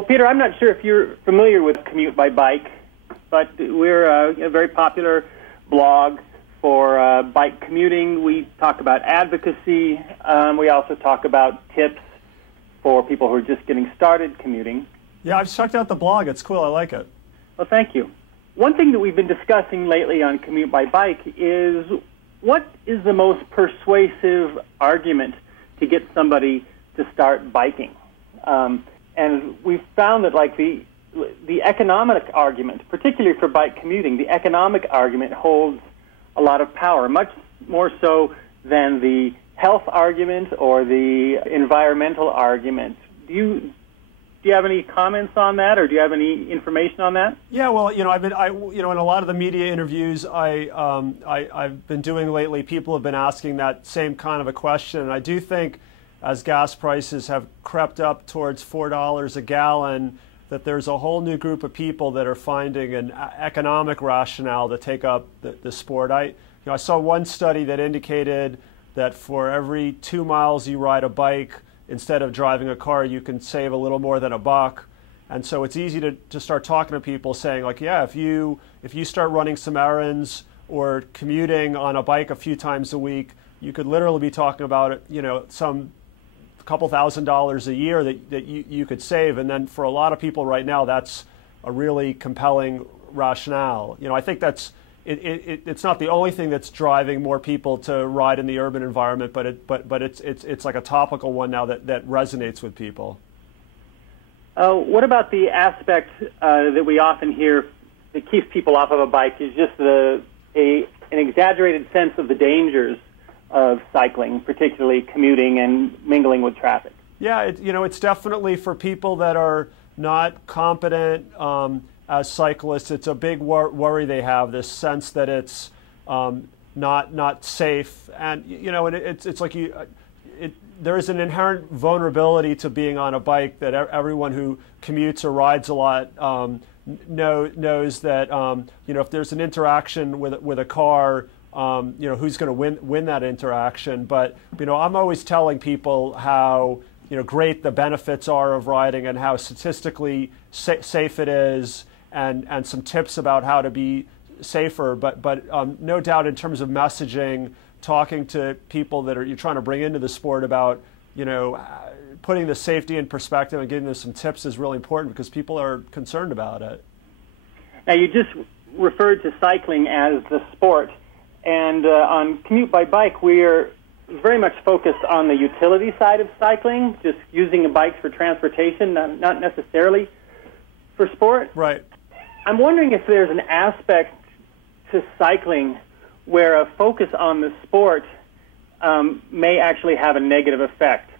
Well, Peter, I'm not sure if you're familiar with Commute by Bike, but we're a very popular blog for bike commuting. We talk about advocacy. We also talk about tips for people who are just getting started commuting. Yeah, I've checked out the blog. It's cool. I like it. Well, thank you. One thing that we've been discussing lately on Commute by Bike is what is the most persuasive argument to get somebody to start biking? And we've found that, like, the economic argument, particularly for bike commuting, the economic argument holds a lot of power, much more so than the health argument or the environmental argument. Do you have any comments on that, or do you have any information on that? Yeah, well, in a lot of the media interviews I've been doing lately, people have been asking that same kind of a question. And I do think, as gas prices have crept up towards $4 a gallon, that there's a whole new group of people that are finding an economic rationale to take up the sport. I saw one study that indicated that for every 2 miles you ride a bike instead of driving a car, you can save a little more than $1. And so it's easy to start talking to people saying, like, yeah, if you start running some errands or commuting on a bike a few times a week, you could literally be talking about, some couple $1,000s a year that you could save. And then for a lot of people right now, that's a really compelling rationale. I think that's it's not the only thing that's driving more people to ride in the urban environment, but it's like a topical one now that resonates with people. What about the aspect that we often hear that keeps people off of a bike is just an exaggerated sense of the dangers of cycling, particularly commuting and mingling with traffic? Yeah, it's definitely for people that are not competent as cyclists. It's a big worry they have, this sense that it's not safe, and it's like there is an inherent vulnerability to being on a bike that everyone who commutes or rides a lot knows that if there's an interaction with a car, who's going to win that interaction. But I'm always telling people how great the benefits are of riding and how statistically safe it is, and some tips about how to be safer. But no doubt, in terms of messaging, talking to people that you're trying to bring into the sport about putting the safety in perspective and giving them some tips is really important, because people are concerned about it. Now, you just referred to cycling as the sport. And on Commute by Bike, we're very much focused on the utility side of cycling, just using a bike for transportation, not necessarily for sport. Right. I'm wondering if there's an aspect to cycling where a focus on the sport may actually have a negative effect.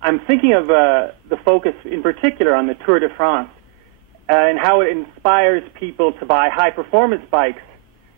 I'm thinking of the focus in particular on the Tour de France and how it inspires people to buy high-performance bikes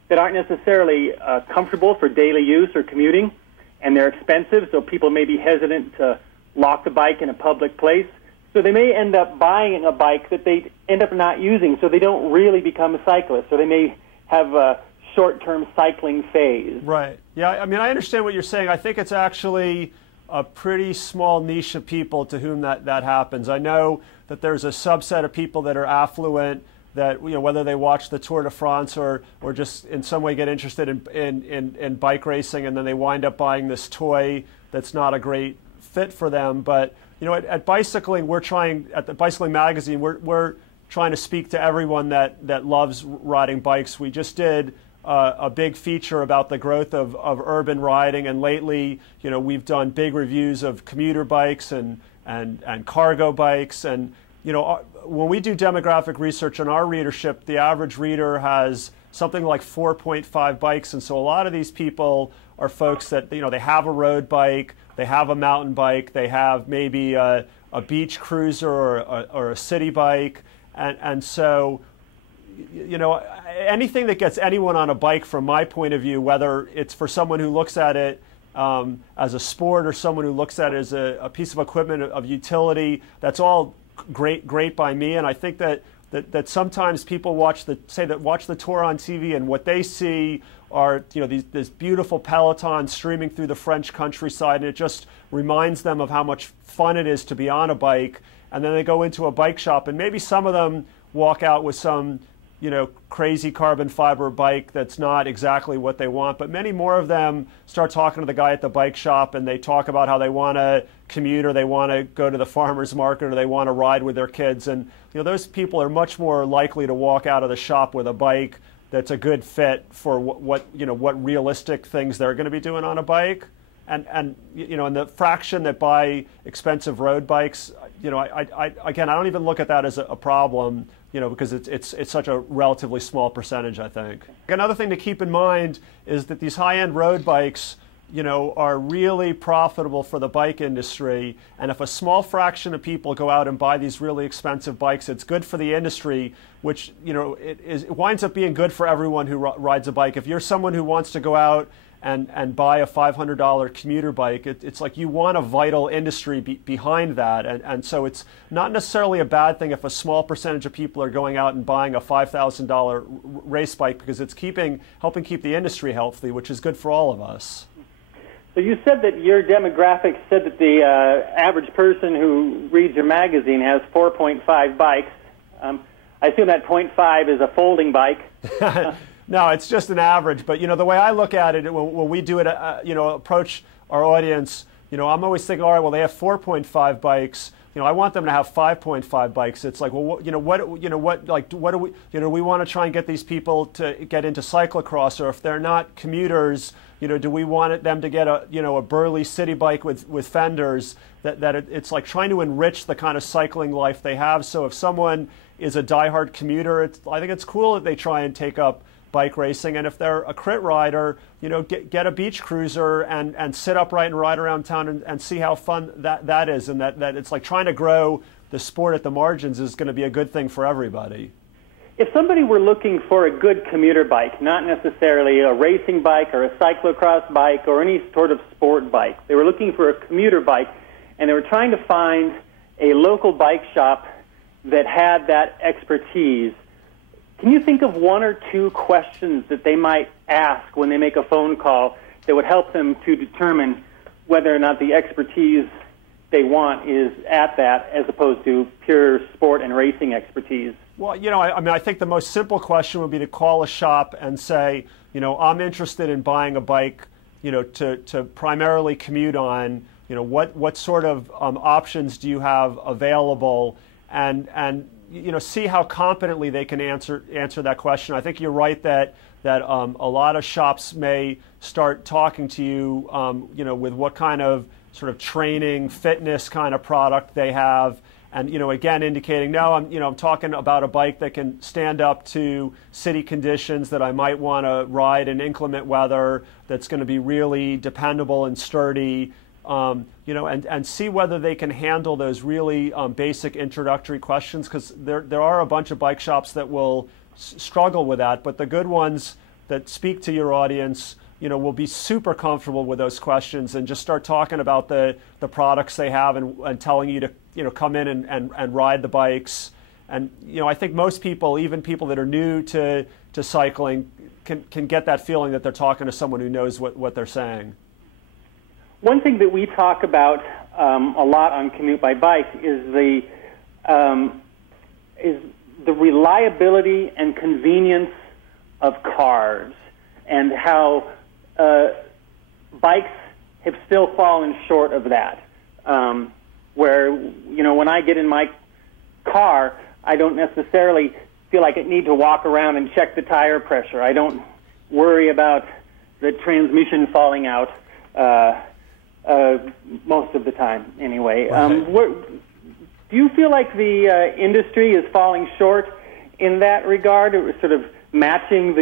that aren't necessarily comfortable for daily use or commuting, and they're expensive, so people may be hesitant to lock the bike in a public place. So they may end up buying a bike that they end up not using, so they don't really become a cyclist, or they may have a short-term cycling phase. Right. Yeah, I understand what you're saying. I think it's actually a pretty small niche of people to whom that happens. I know that there's a subset of people that are affluent, that whether they watch the Tour de France or just in some way get interested in bike racing, and then they wind up buying this toy that's not a great fit for them. But at bicycling, at the Bicycling Magazine, we're trying to speak to everyone that loves riding bikes. We just did a big feature about the growth of urban riding, and lately we've done big reviews of commuter bikes and cargo bikes. And when we do demographic research on our readership, the average reader has something like 4.5 bikes. And so a lot of these people are folks that, they have a road bike, they have a mountain bike, they have maybe a beach cruiser or a city bike. And so, anything that gets anyone on a bike, from my point of view, whether it's for someone who looks at it as a sport or someone who looks at it as a piece of equipment of utility, that's all great by me. And I think that that sometimes people watch the tour on TV, and what they see are this beautiful peloton streaming through the French countryside, and it just reminds them of how much fun it is to be on a bike. And then they go into a bike shop, and maybe some of them walk out with some crazy carbon fiber bike that's not exactly what they want, but many more of them start talking to the guy at the bike shop, and they talk about how they want to commute, or they want to go to the farmer's market, or they want to ride with their kids. And those people are much more likely to walk out of the shop with a bike that's a good fit for what realistic things they're going to be doing on a bike. And the fraction that buy expensive road bikes, I don't even look at that as a problem, because it's such a relatively small percentage, I think. Another thing to keep in mind is that these high-end road bikes, are really profitable for the bike industry. And if a small fraction of people go out and buy these really expensive bikes, it's good for the industry, which, it winds up being good for everyone who rides a bike. If you're someone who wants to go out and buy a $500 commuter bike, it's like you want a vital industry behind that. And so it's not necessarily a bad thing if a small percentage of people are going out and buying a $5,000 race bike, because it's helping keep the industry healthy, which is good for all of us. So you said that your demographic said that the average person who reads your magazine has 4.5 bikes. I assume that 0.5 is a folding bike. No, it's just an average. But the way I look at it, when we do it, approach our audience, I'm always thinking, all right, well, they have 4.5 bikes. I want them to have 5.5 bikes. It's like, well, do we want to try and get these people to get into cyclocross, or if they're not commuters, do we want them to get a burly city bike with fenders? It's like trying to enrich the kind of cycling life they have. So if someone is a diehard commuter, I think it's cool that they try and take up bike racing. And if they're a crit rider, get a beach cruiser and sit upright and ride around town and see how fun that is. And that it's like trying to grow the sport at the margins is going to be a good thing for everybody. If somebody were looking for a good commuter bike, not necessarily a racing bike or a cyclocross bike or any sort of sport bike, they were looking for a commuter bike, and they were trying to find a local bike shop that had that expertise, can you think of one or two questions that they might ask when they make a phone call that would help them to determine whether or not the expertise they want is at that, as opposed to pure sport and racing expertise? Well, I think the most simple question would be to call a shop and say, I'm interested in buying a bike, to primarily commute on. What sort of options do you have available, and see how competently they can answer that question. I think you're right that a lot of shops may start talking to you, with what kind of sort of training, fitness kind of product they have. And again, indicating, no, I'm talking about a bike that can stand up to city conditions, that I might want to ride in inclement weather, that's going to be really dependable and sturdy, and see whether they can handle those really basic introductory questions, because there are a bunch of bike shops that will struggle with that, but the good ones that speak to your audience, will be super comfortable with those questions and just start talking about the products they have and telling you to come in and ride the bikes. And I think most people, even people that are new to cycling, can get that feeling that they're talking to someone who knows what they're saying. One thing that we talk about a lot on Commute by Bike is the reliability and convenience of cars, and how bikes have still fallen short of that. Where, when I get in my car, I don't necessarily feel like I need to walk around and check the tire pressure. I don't worry about the transmission falling out most of the time, anyway. Do you feel like the industry is falling short in that regard, or sort of matching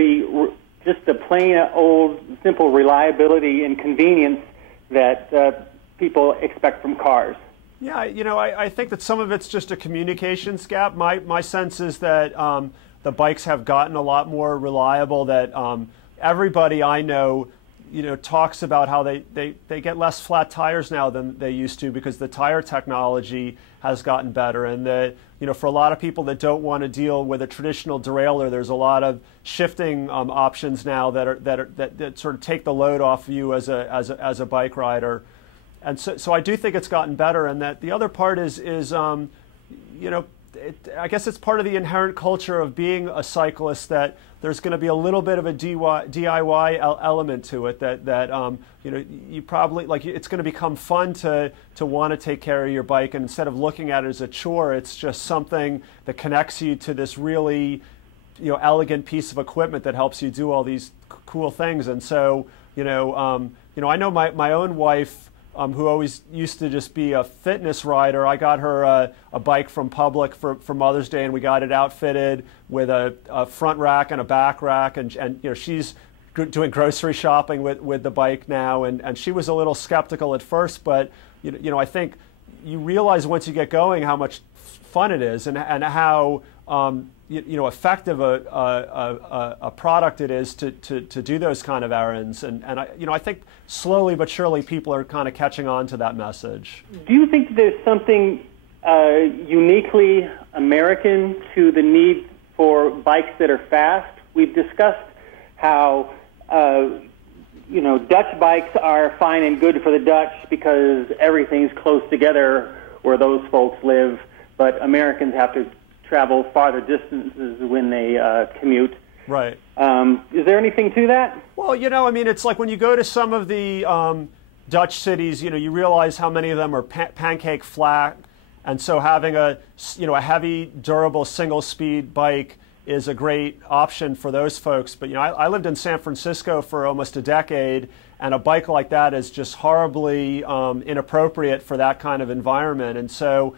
just the plain old simple reliability and convenience that people expect from cars? Yeah, I think that some of it's just a communications gap. My sense is that the bikes have gotten a lot more reliable, that everybody I know, talks about how they get less flat tires now than they used to because the tire technology has gotten better, and for a lot of people that don't want to deal with a traditional derailleur, there's a lot of shifting options now that sort of take the load off you as a bike rider, and so I do think it's gotten better, and that the other part is I guess it's part of the inherent culture of being a cyclist that there's going to be a little bit of a DIY element to it. That you probably it's going to become fun to want to take care of your bike, and instead of looking at it as a chore, it's just something that connects you to this really elegant piece of equipment that helps you do all these cool things. And so I know my own wife, who always used to just be a fitness rider. I got her a bike from Public for Mother's Day, and we got it outfitted with a front rack and a back rack, and she's doing grocery shopping with the bike now, and she was a little skeptical at first, but I think you realize once you get going how much fun it is, and how effective a product it is to do those kind of errands, and I think slowly but surely people are kind of catching on to that message. Do you think there's something uniquely American to the need for bikes that are fast? We've discussed how Dutch bikes are fine and good for the Dutch because everything's close together where those folks live, but Americans have to travel farther distances when they commute. Right. Is there anything to that? Well, it's like when you go to some of the Dutch cities, you realize how many of them are pancake flat, and so having a heavy, durable, single-speed bike is a great option for those folks. But I lived in San Francisco for almost a decade, and a bike like that is just horribly inappropriate for that kind of environment. And so,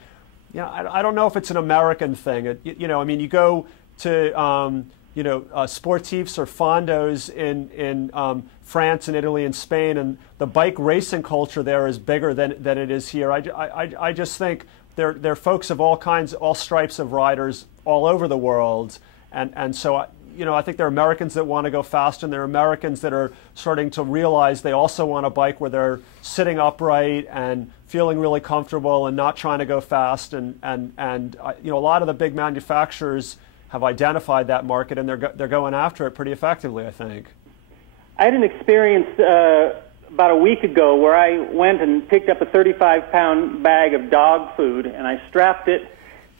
I don't know if it's an American thing. You go to sportifs or fondos in France and Italy and Spain, and the bike racing culture there is bigger than it is here. I just think there are folks of all kinds, all stripes of riders all over the world, and so I think there are Americans that want to go fast, and there are Americans that are starting to realize they also want a bike where they're sitting upright and feeling really comfortable and not trying to go fast, and a lot of the big manufacturers have identified that market, and they're going after it pretty effectively, I think. I had an experience about a week ago where I went and picked up a 35-pound bag of dog food, and I strapped it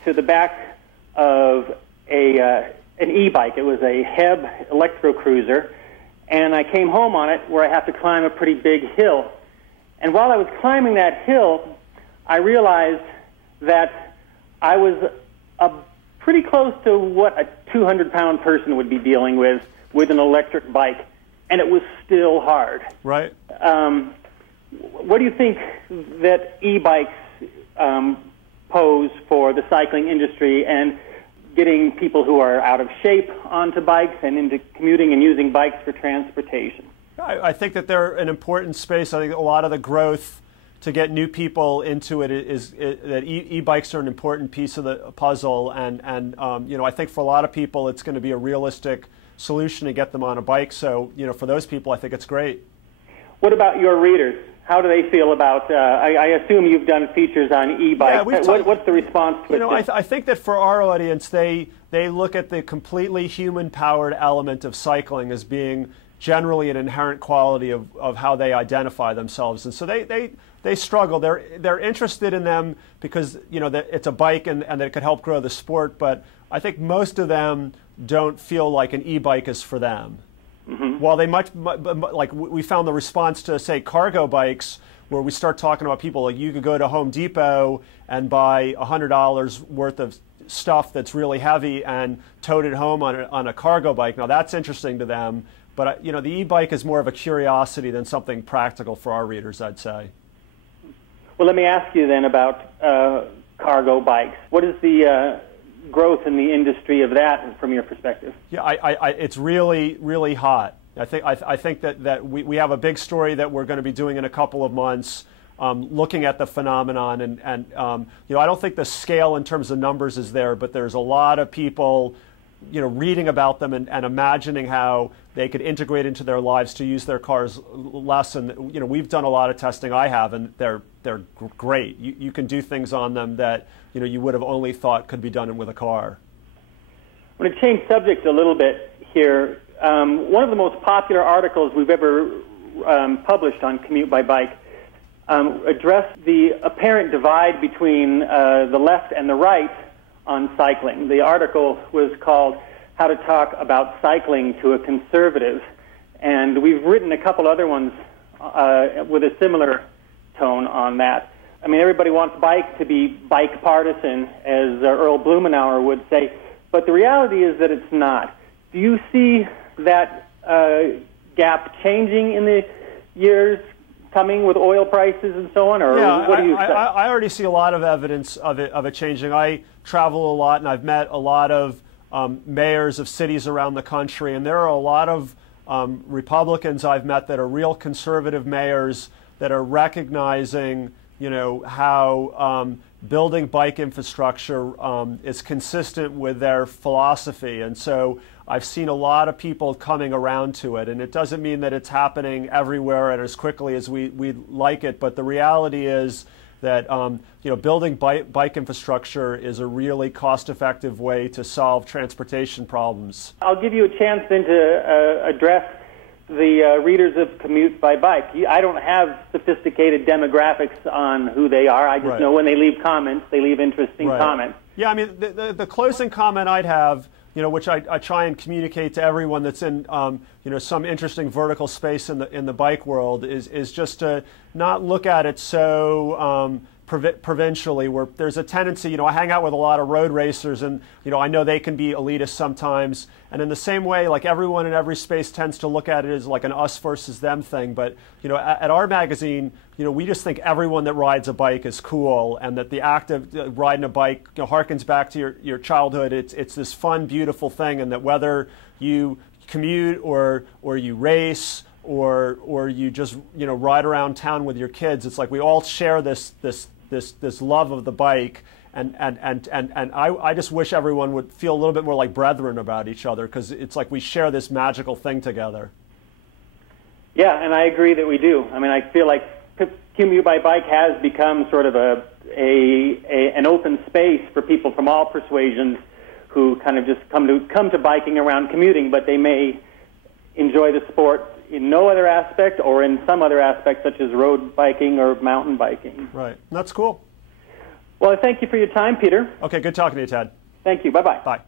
to the back of an e-bike. It was a Heb electro cruiser, and I came home on it where I have to climb a pretty big hill. And while I was climbing that hill, I realized that I was pretty close to what a 200-pound person would be dealing with an electric bike, and it was still hard. Right. What do you think that e-bikes pose for the cycling industry and getting people who are out of shape onto bikes and into commuting and using bikes for transportation? I think that they're an important space. I think a lot of the growth to get new people into it is that e-bikes are an important piece of the puzzle, and I think for a lot of people it's going to be a realistic solution to get them on a bike. So for those people, I think it's great. What about your readers? How do they feel about? I assume you've done features on e-bikes. Yeah, what's the response to it? I think that for our audience, they look at the completely human-powered element of cycling as being generally an inherent quality of how they identify themselves, and so they struggle. They're interested in them because that it's a bike and that it could help grow the sport. But I think most of them don't feel like an e-bike is for them. Mm-hmm. While they might, like we found the response to, say, cargo bikes, where we start talking about people like you could go to Home Depot and buy $100 worth of stuff that's really heavy and tote it home on a cargo bike. Now that's interesting to them, but the e-bike is more of a curiosity than something practical for our readers, I'd say. Well, let me ask you then about cargo bikes. What is the growth in the industry of that from your perspective? Yeah, it's really, really hot. I think that we have a big story that we're going to be doing in a couple of months, looking at the phenomenon, and I don't think the scale in terms of numbers is there, but there's a lot of people reading about them and imagining how they could integrate into their lives to use their cars less. And we've done a lot of testing. I have, and they're great. You can do things on them that you would have only thought could be done with a car. I'm going to change subjects a little bit here. One of the most popular articles we've ever published on Commute by Bike addressed the apparent divide between the left and the right on cycling. The article was called How to Talk About Cycling to a Conservative, and we've written a couple other ones with a similar tone on that. I mean, everybody wants bike to be bike partisan, as Earl Blumenauer would say, but the reality is that it's not. Do you see that gap changing in the years coming with oil prices and so on, or what do you say? I already see a lot of evidence of it changing. I travel a lot, and I've met a lot of mayors of cities around the country, and there are a lot of Republicans I've met that are real conservative mayors that are recognizing, how building bike infrastructure is consistent with their philosophy, and so I've seen a lot of people coming around to it, and it doesn't mean that it's happening everywhere and as quickly as we'd like it, but the reality is that building bike infrastructure is a really cost-effective way to solve transportation problems. I'll give you a chance then to address the readers of Commute by Bike. I don't have sophisticated demographics on who they are. I just know when they leave comments, they leave interesting comments. Yeah, I mean, the closing comment I'd have, which I try and communicate to everyone that's in, some interesting vertical space in the bike world, is just to not look at it so provincially, where there's a tendency, I hang out with a lot of road racers, and I know they can be elitist sometimes, and in the same way, like everyone in every space tends to look at it as like an us versus them thing, but at our magazine, we just think everyone that rides a bike is cool, and that the act of riding a bike harkens back to your childhood. It's this fun, beautiful thing, and that whether you commute or you race or you just ride around town with your kids, it's like we all share this love of the bike, and I just wish everyone would feel a little bit more like brethren about each other, because it's like we share this magical thing together. Yeah, and I agree that we do. I mean, I feel like Commute by Bike has become sort of an open space for people from all persuasions who kind of just come to biking around commuting, but they may enjoy the sport in no other aspect or in some other aspect, such as road biking or mountain biking. Right. That's cool. Well, I thank you for your time, Peter. Okay, good talking to you, Ted. Thank you. Bye-bye. Bye.